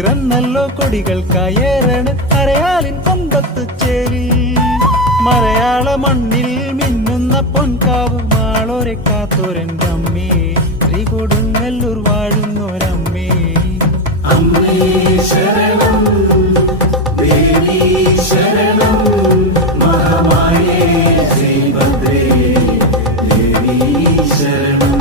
പിറന്നല്ലോ കൊടികൾ കയറണ് അരയാലിൻ കൊമ്പത്ത് ചേരി മലയാള മണ്ണിൽ മിന്നുന്ന പൊൻകാവ് മാളോരെ കാത്തോരൻ്റെ അമ്മേ ശ്രീ കൊടുങ്ങല്ലൂർ വാഴുന്നോരമ്മേ അമ്മേ ശരണം ദേവി ശരണം മഹാമായേ ശ്രീഭദ്രേ ദേവി ശരണം.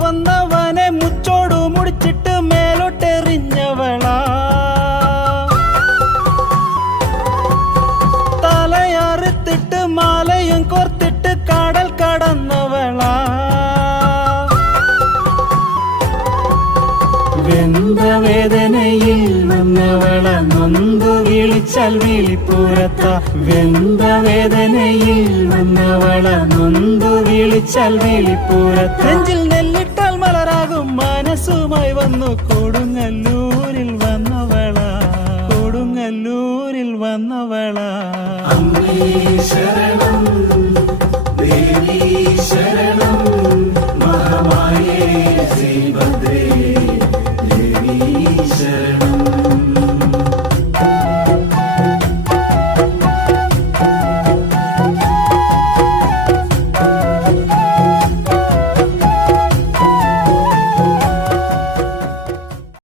വന്നവനെ മുച്ചോടു മുടിച്ചിട്ട് മേലോട്ടെറിഞ്ഞവളാ തലയറുത്തിട്ട് മാലയും കോർത്തിട്ട് കടൽ കടന്നവളാ വെന്ത വേദനയിൽ വന്നവള നൊന്തു വിളിച്ചാൽ വിളിപ്പുറത്ത വെന്ത വേദനയിൽ വന്നവള നൊന്തു വിളിച്ചാൽ വിളിപ്പുറത്ത നെഞ്ചിൽ നെല്ലിട്ടാൽ മലരാകും മനസ്സുമായി വന്നു കൊടുങ്ങല്ലൂരിൽ വന്നവള കൊടുങ്ങല്ലൂരിൽ വന്നവള അമ്മേ ശരണം ദേവി ശരണം.